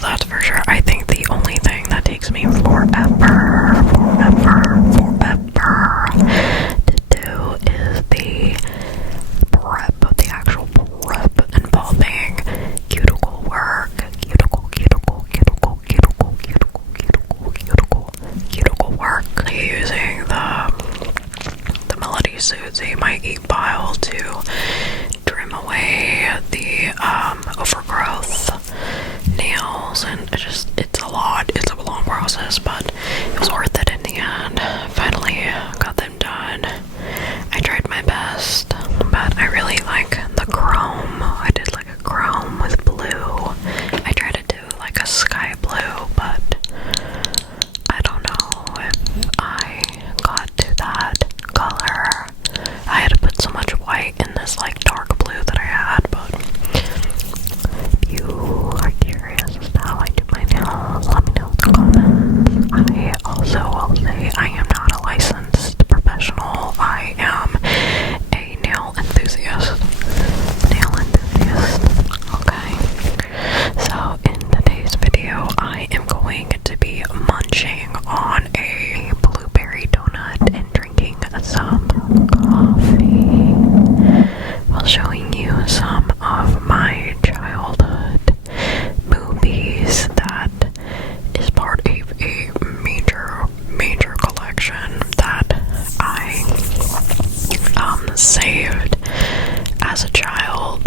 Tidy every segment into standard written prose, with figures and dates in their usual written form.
That's for sure. I think the only thing that takes me forever to do is the prep, the actual prep involving cuticle work, cuticle work, using the Melody Susie, my 8-file, to trim away the overgrowth nails, and it's a lot. It's a long process, but it was worth it in the end. Finally got them done. I tried my best, but I really like the chrome. I did like a chrome with blue. I tried to do like a sky blue, but I don't know if I got to that color. I had to put so much white in this like dark blue that I had, but if you are curious as to how I do my nails, let me know in the comments. I also will say I am not a licensed professional. I am a nail enthusiast. Okay. So in today's video, I am going to be munching on a blueberry donut and drinking some coffee while showing you some of my childhood movies that is part of a major collection that I saved as a child.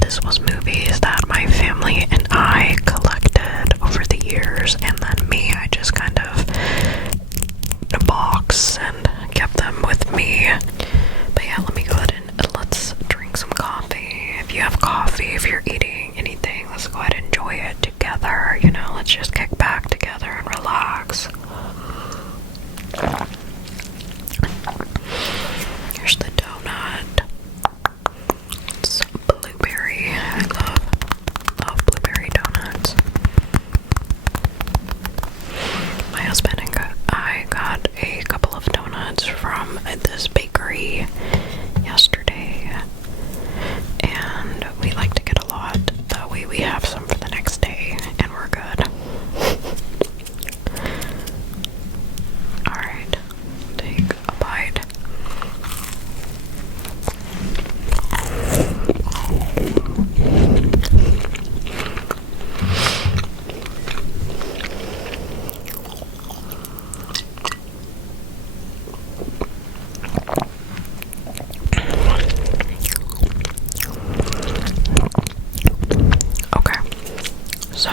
This was movies that my family and I collected over the years, and then I just kind of in a box and kept them with me. But yeah, let me go ahead and let's drink some coffee. If you have coffee, if you're eating anything, let's go ahead and enjoy it together. You know, let's just kick back together and relax. Here's the donut. It's blueberry. I love blueberry donuts. My husband and I got a couple of donuts from this bakery yesterday, and we like to get a lot. That way we have some for the next day, and we're good. Alright, take a bite. Okay, so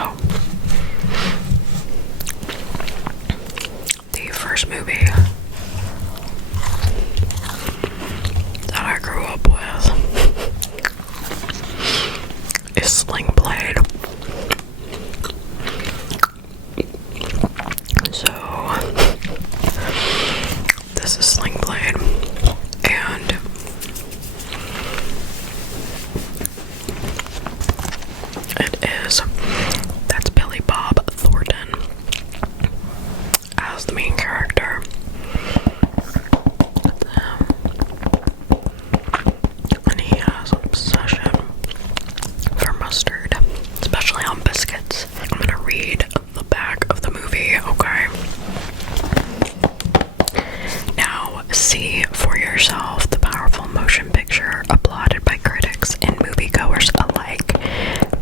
the first movie that I grew up with is Sling Blade. So this is Sling Blade, and that's Billy Bob Thornton as the main character. And he has an obsession for mustard, especially on biscuits. I'm gonna read the back of the movie, okay? Now, see for yourself the powerful motion picture applauded by critics and moviegoers alike.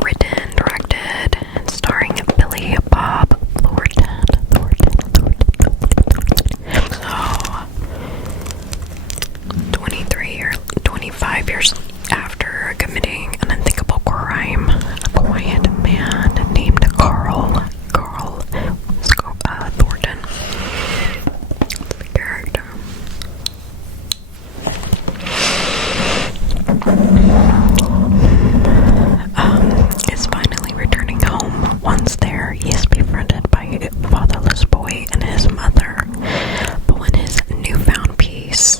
Written, directed, and starring Billy Bob Thornton. So, 25 years after committing an unthinkable crime, a quiet man named Carl Thornton, the character, is finally returning home. Once there, he is befriended by a fatherless boy and his mother. But when his newfound peace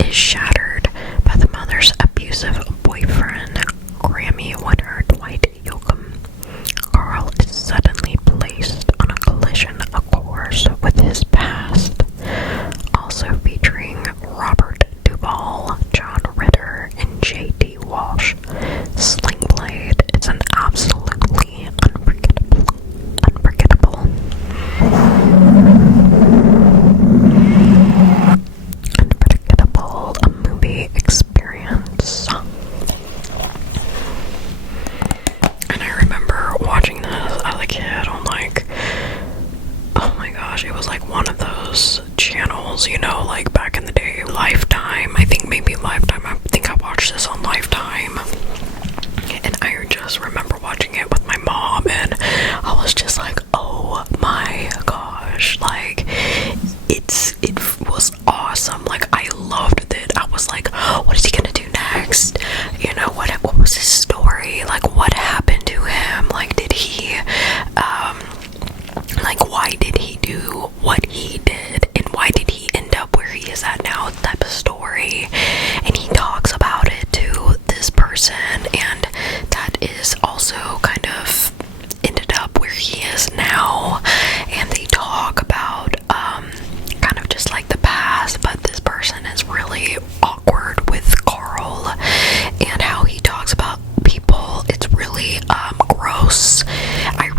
is shattered by the mother's abusive boyfriend, Grammy winner Dwight Yoakam, Carl is suddenly placed on a collision course with his past. Also featuring Robert Duvall, John Ritter, and J.D. Walsh, Sling Blade is an absolutely unforgettable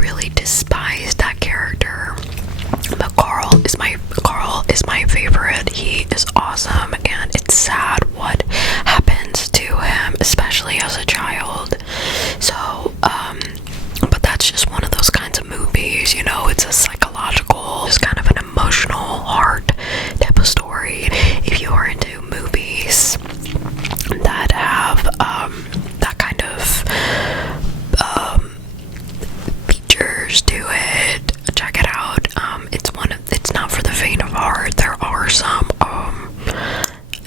really despised that character. But Carl is my favorite. He is awesome, and it's sad what happens to him, especially as a child. So, but that's just one of those kinds of movies, you know, it's a psychological, just kind of an emotional heart type of story. If you are into movies that have, that kind of, features to it, check it out. It's not for the faint of heart. There are some,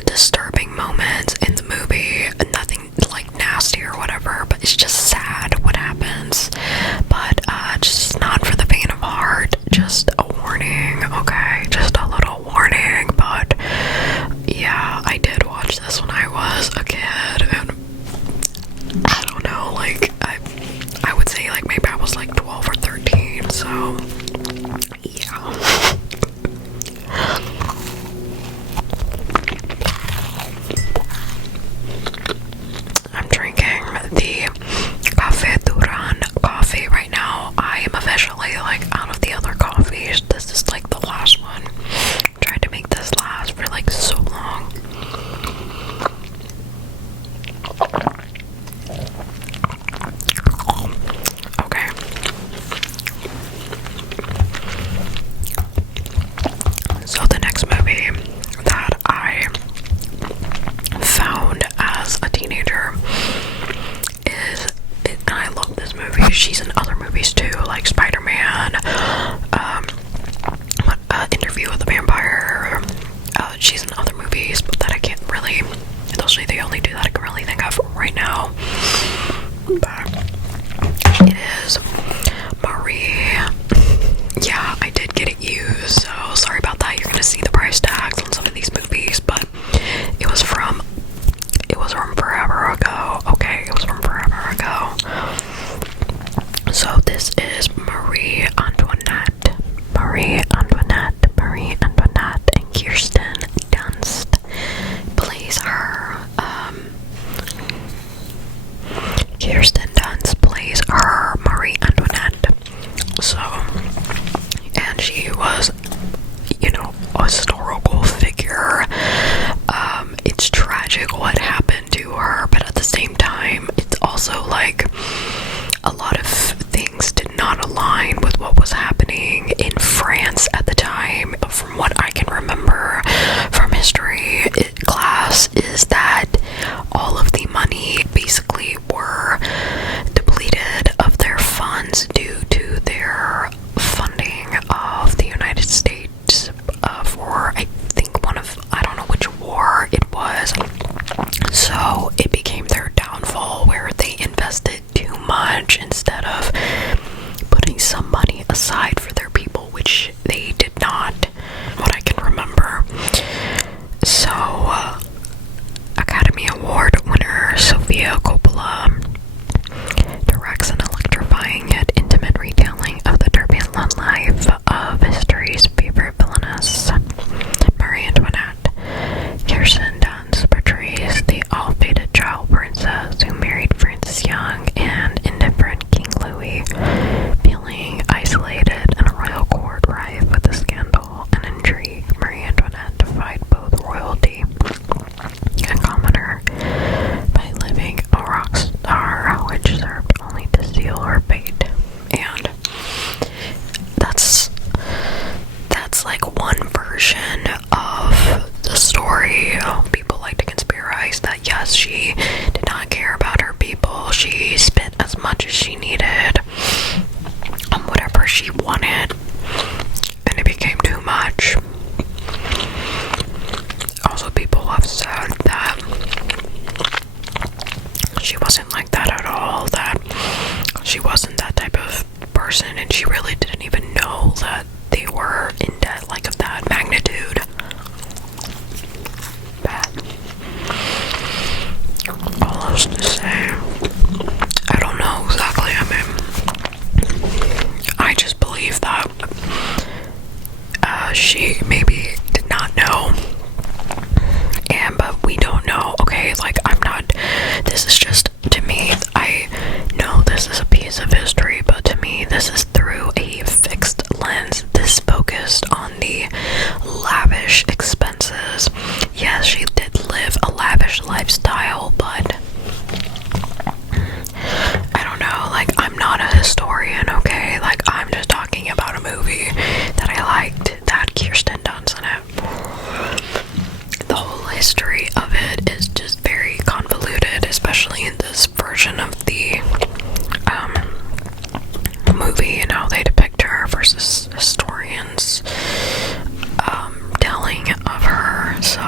disturbing moments in the movie, nothing like nasty or whatever, but it's just sad what happens. But just not for the faint of heart. Just a warning, okay? Just a little warning. But yeah, I did watch this when I was a kid, and I don't know, like I would say like maybe I was like 12 or 13, so yeah. I'm drinking the Café Duran coffee right now. I am officially like out of the other coffees. This is like the last one. I tried to make this last for like so long. Okay. So the next movie that I found as a teenager and I love this movie. She's in other movies too, like Spider-Man, Interview with the Vampire. She's in other movies, but that I can't really, those are the only two that I can really think of right now. But it is Marie. Yeah, I did get it used, so sorry about that. You're gonna see the price tags on some of these movies, but it was from forever ago. Okay, it was from forever ago. So this is Marie Antoinette. And Kirsten Dunst plays her. Kirsten Dunst plays her Marie Antoinette. So, and she was, you know, a historical figure. It's tragic what happened to her, but at the same time, it's also like a lot of things did not align with what was happening in France at the time. From what I can remember from history class, is that all of the money basically were depleted of their funds due to their funding of the United States for, I think, I don't know which war it was. So it became their downfall, where they invested too much instead of putting some money aside for their people, which they did not, what I can remember. So Academy Award winner Sofia Coppola directs an electrifying yet intimate retelling of the turbulent life of history's favorite villainess, Marie Antoinette. Kirsten Dunst portrays the ill-fated child princess who married Francis Young and indifferent King Louis, feeling isolated in a royal court rife with a scandal and intrigue. Marie Antoinette defied both royalty and commoner by living a rock star, which served only to seal her fate. And that's like one version of the story. People like to conspiracize that yes, she did not care about her people. She spent as much as she needed on whatever she wanted, and it became too much. Also, people have said that she wasn't like that at all, that she wasn't that type of person, and she really didn't even know that they were in debt like of that magnitude. But all I was to say, I don't know exactly. I mean, I just believe that she maybe did not know, but we don't know. Okay, like this is just, to me, I know this is a piece of history, but to me this is course, historians telling of her. So,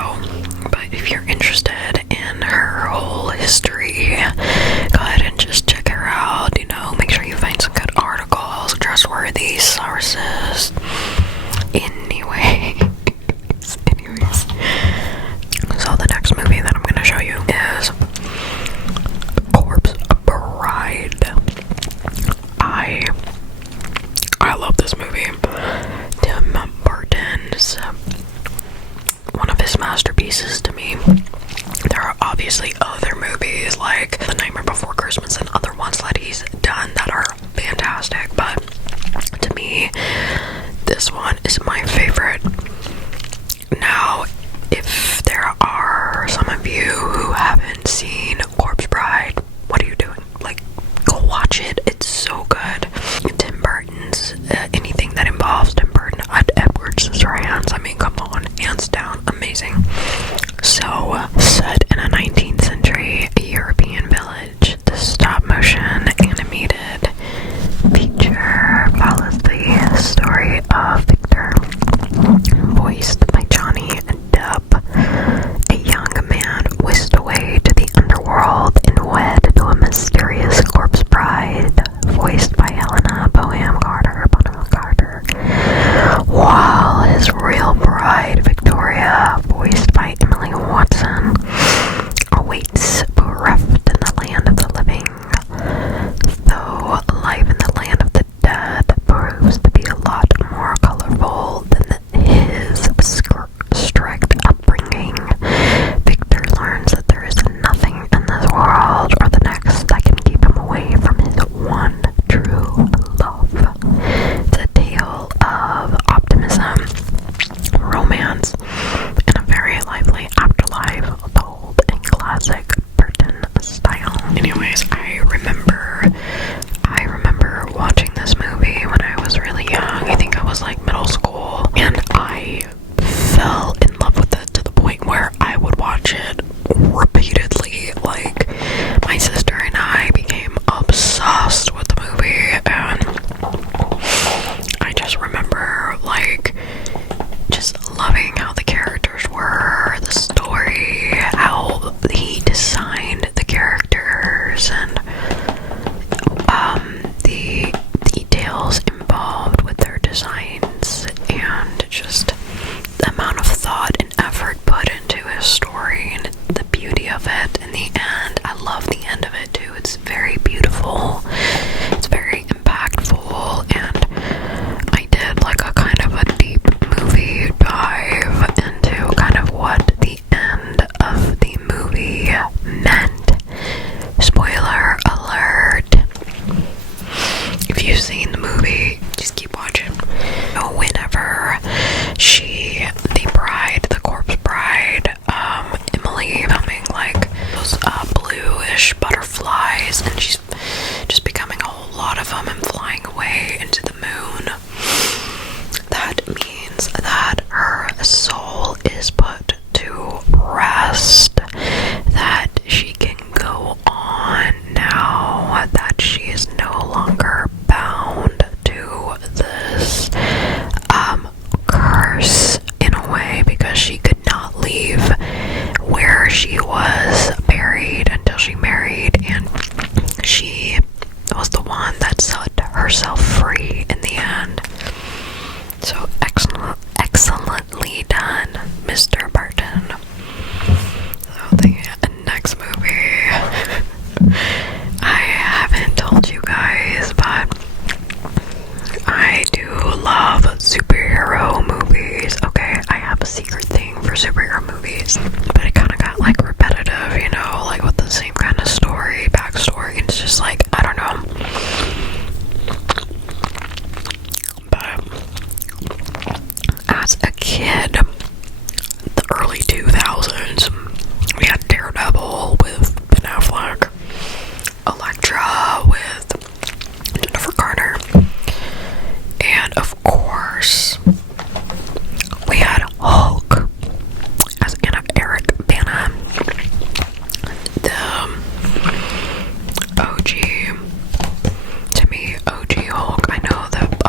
but if you're interested in her whole history, go ahead and just check her out. You know, make sure you find some good articles, trustworthy sources. Anyways, so the next movie that I'm going to show you is Corpse Bride. I love this movie. Tim Burton's one of his masterpieces to me. There are obviously other movies like The Nightmare Before Christmas and other ones that he's done that are fantastic, but to me, this one is my favorite. Now, if there are some of you who haven't seen Corpse Bride, what are you doing? Like, go watch it. It's so good. Tim Burton's, anything that involves Tim Burton, Edward Scissorhands, I mean, come on, hands down, amazing. So, set in a 19th century European village, the stop-motion animated feature follows the story of Victor, voiced by Johnny Depp, a young man whisked away to the underworld and wed to a mysterious corpse bride, voiced by Helena Bonham Carter, while his real bride, Victoria, voiced by Emily Watson, awaits bereft in the land of the living, though life in the land of the dead proves to be a lot more colorful than his strict upbringing. Victor learns that there is nothing in this world or the next that can keep him away from his one true love. It's a tale of optimism, romance, and a very lively afterlife told in classic Burton style. Anyways, I remember watching this movie when I was really young. I think I was like middle school, and I fell in love with it to the point where I would watch it repeatedly. Like, my sister and I became obsessed with the movie, and I just remember, like, just loving how the characters were, the story, how he designed the characters, and the details involved with their designs, and just the amount of thought and effort put into his story, and the beauty of it in the end. I love the end of it too. It's very beautiful, it's very impactful, and I did like a kind of a deep movie dive into kind of what the end of the movie meant. Spoiler alert. If you've seen the movie, just keep watching. Whenever the corpse bride, Emily filming like those bluish butterflies, and she's just becoming a whole lot of them and flying away into the moon. That means that her soul is put to rest, that she can go on now, that she is no longer bound to this curse in a way, because she could not leave where she was buried until she married, and she was the one that set herself free in the end. So excellently done, Mr. Burton. So the next movie, I haven't told you guys, but I do love superhero movies. Okay, I have a secret thing for superhero movies, but it kind of got like repetitive, you know, like with the same kind of story, backstory. It's just like, I don't know. But as a kid, the early 2000s, we had Daredevil with Ben Affleck, Elektra with Jennifer Garner, and of course, we had Hulk as Eric Bana, the OG, to me, OG Hulk. I know that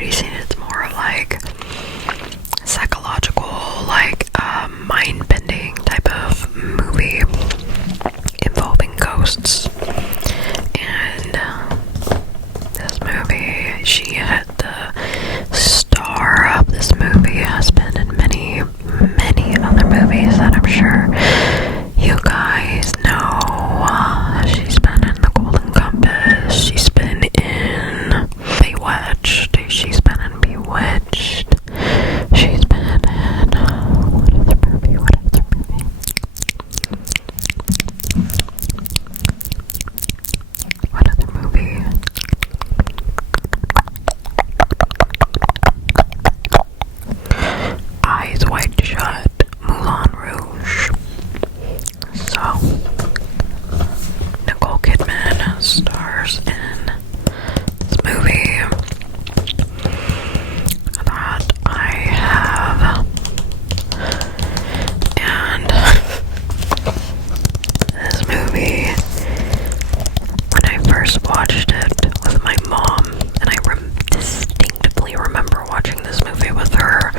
already seen it. It's more like psychological, like mind-bending type of movie involving ghosts. And this movie, she had the star of this movie has been in many, many other movies that I'm sure you guys know. She's been in The Golden Compass. She's been in Bewitched. She's been in Bewitched. She's been in what other movie? What other movie? Eyes Wide Shut, Moulin Rouge. So, Nicole Kidman stars in this movie that I have, and this movie, when I first watched it with my mom, and I distinctively remember watching this movie with her.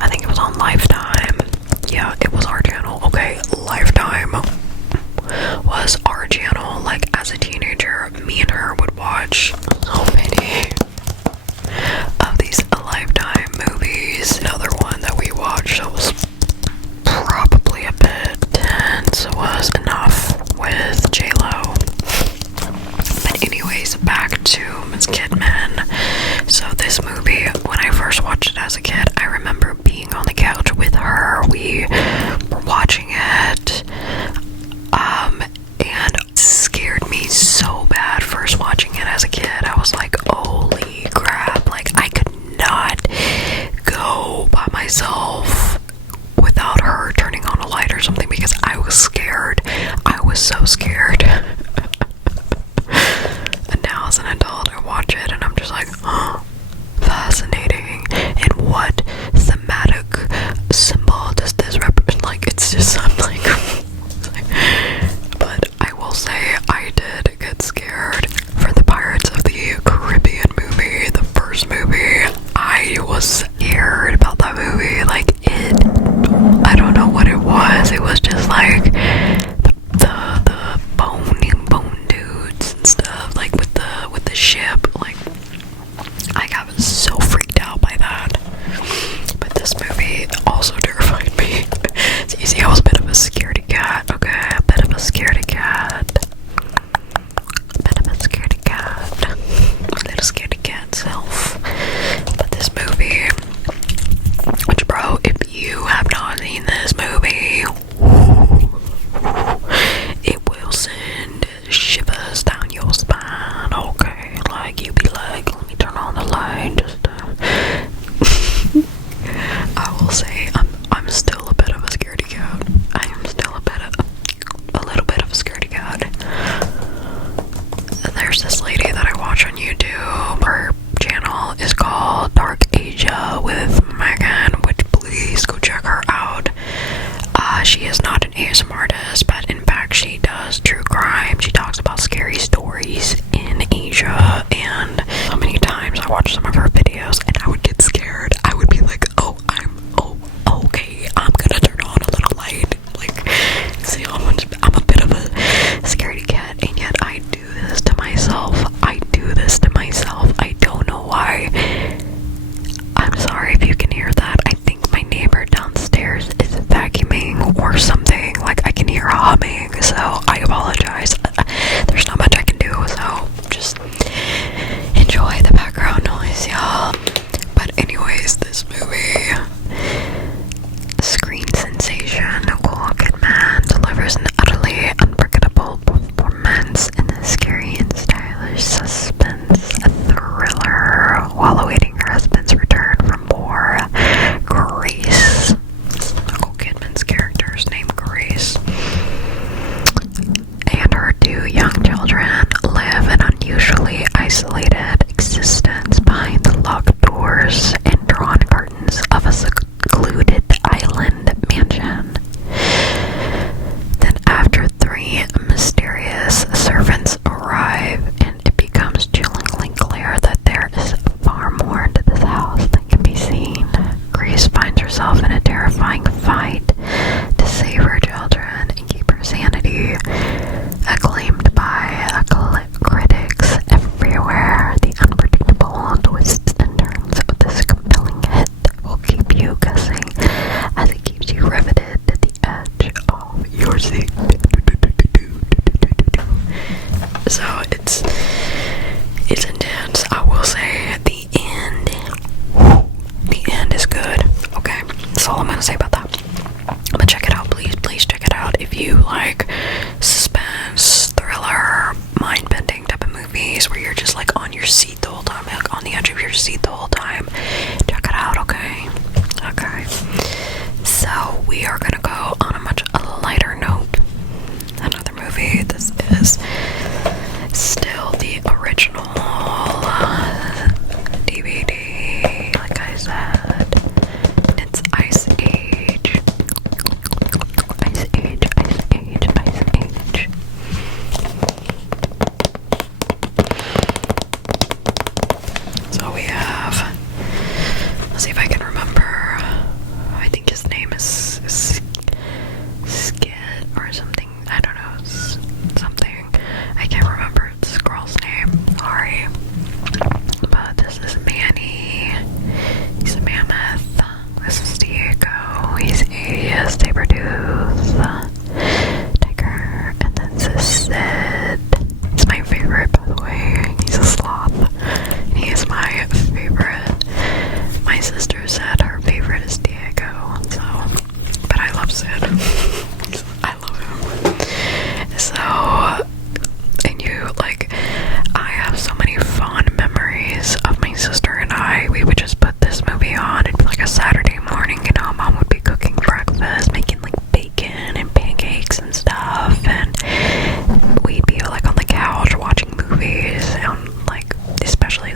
I think it was on Lifetime. Yeah, it was our channel. Okay, Lifetime was our channel. Like, as a teenager, me and her would watch so many of these Lifetime movies. Another one that we watched that was probably a bit tense was Enough with J-Lo. But anyways, back to Miss Kidman. So this movie, when I first watched it as a kid, I remember being on the couch with her. We were watching it, and it scared me so bad first watching it as a kid. I was like, holy crap, like I could not go by myself without her turning on a light or something because I was scared. I was so scared. And now as an adult, I watch it and I'm just like, oh, fascinating. And what thematic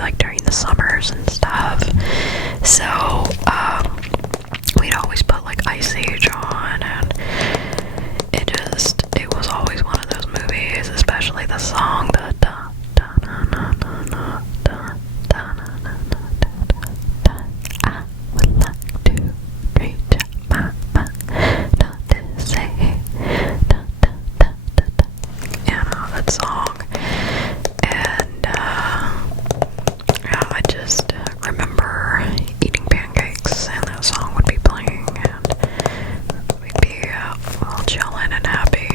like during the summers and stuff. So we'd always put like Ice Age on, and it was always one of those movies, especially the song, the da da na na na na da da na na na da da. I would like to reach my not to say da da da da da. You know that song, and yeah, I just remember eating pancakes, and that song would be playing, and we'd be all chilling and happy,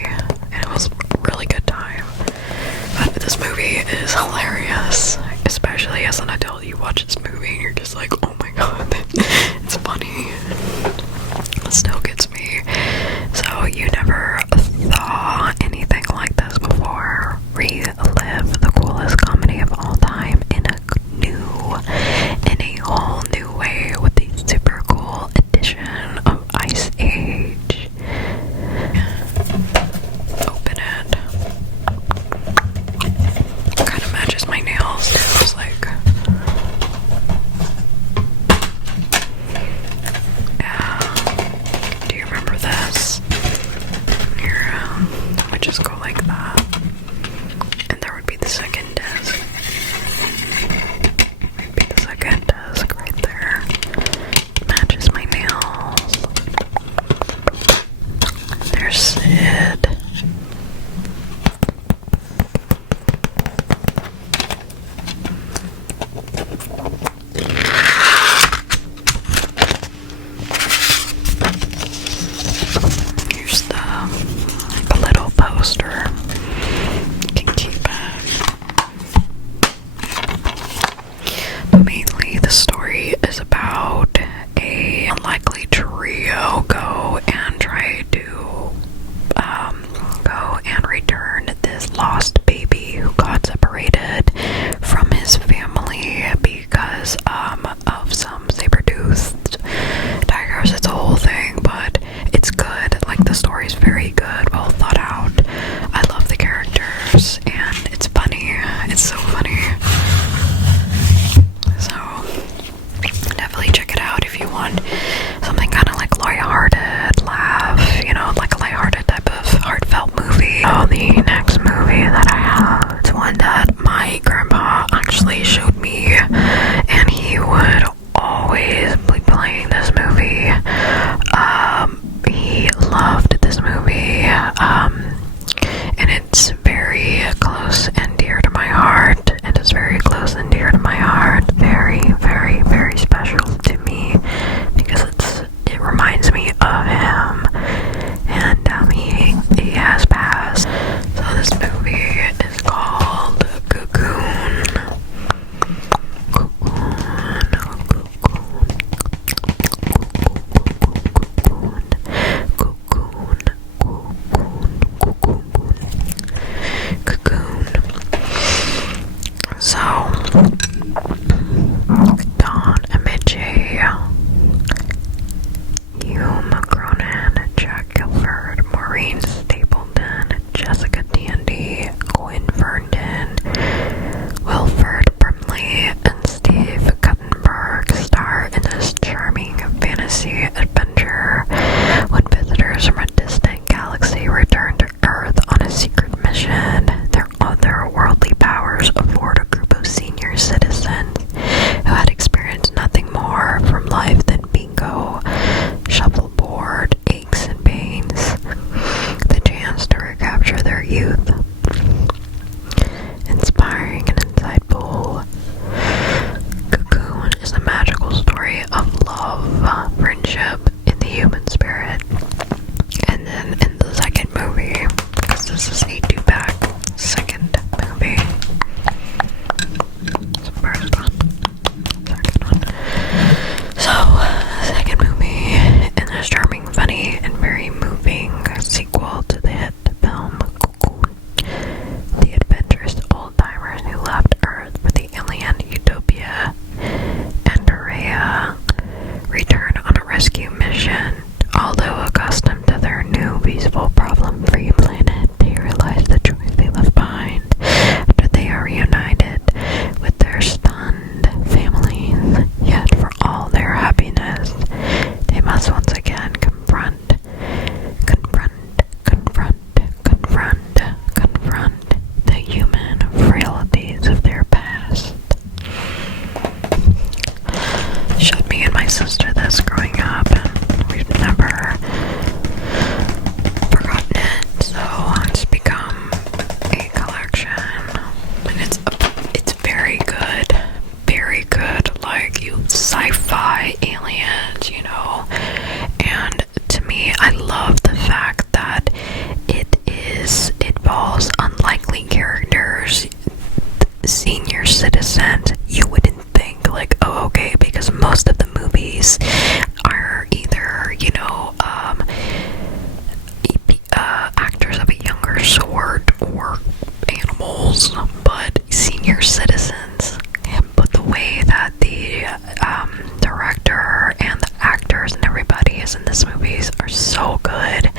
and it was a really good time. But this movie is hilarious, especially as an adult. You watch this movie and you're just like, oh my god, it's funny. It still gets me. So you never saw anything like this before. Relive the coolest comedy of all time in a whole new way with the super cool edition of Ice Age. Open it. Kind of matches my nails. It was like, yeah. Do you remember this? Here, I would just go like that, and there would be the second disc. Maybe the second disc right there. Matches my nails. There's Sid. Here's the little poster. You can keep it. But mainly the story is about a unlikely trio go and try to go and return this lost baby who got separated from his family because of some saber-toothed tigers. It's a whole thing, but it's good. Like, the story's very good, well thought out. I love the characters, and it's funny. It's so funny. So definitely check it out if you want something kind of like lighthearted director and the actors and everybody is in this movie are so good.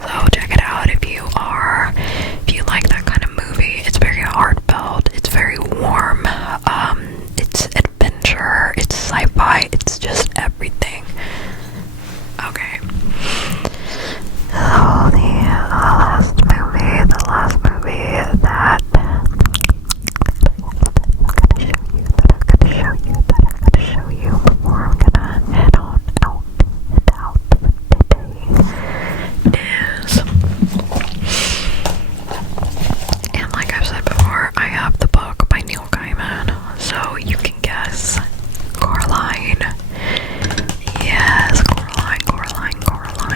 So check it out if you like that kind of movie. It's very heartfelt, it's very warm, it's adventure, it's sci-fi, it's just everything. Okay. So the last movie that I'm gonna show you before I'm gonna head out for the day is, and like I've said before, I have the book by Neil Gaiman, so you can guess. Coraline. Yes, Coraline. Coraline.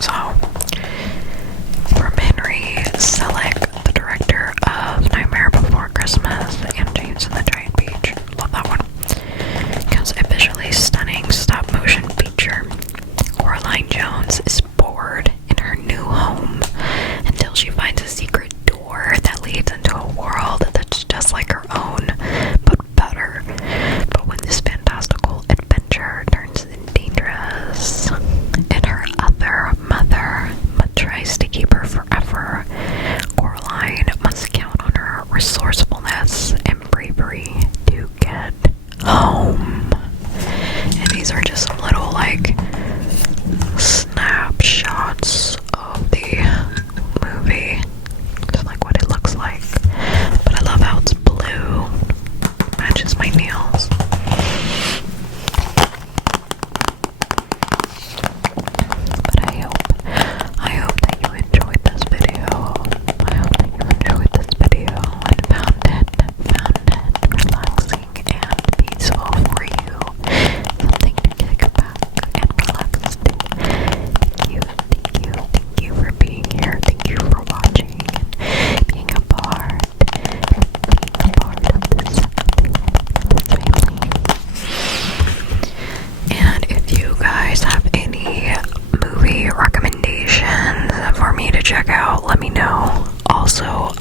So, from Henry Selick, the director of Nightmare Before Christmas and James and the Giant Peach. Love that one. Comes a visually stunning stop-motion feature. Coraline Jones is bored in her new home until she finds a secret door that leads into a world that's just like her own, but better. But when this fantastical adventure turns dangerous, and her other mother tries to keep her forever, Coraline must count on her resourcefulness and bravery to get home. And these are just some little like snapshots of the movie, just like what it looks like. But I love how it's blue, matches my nails. But I hope that you enjoyed this video. I hope that you enjoyed this video and found it relaxing and peaceful for you. Something to kick back and relax to. Thank you for being here. Thank you for watching and being a part of this family. And if you guys have any movie recommendations for me to check out, let me know. Also,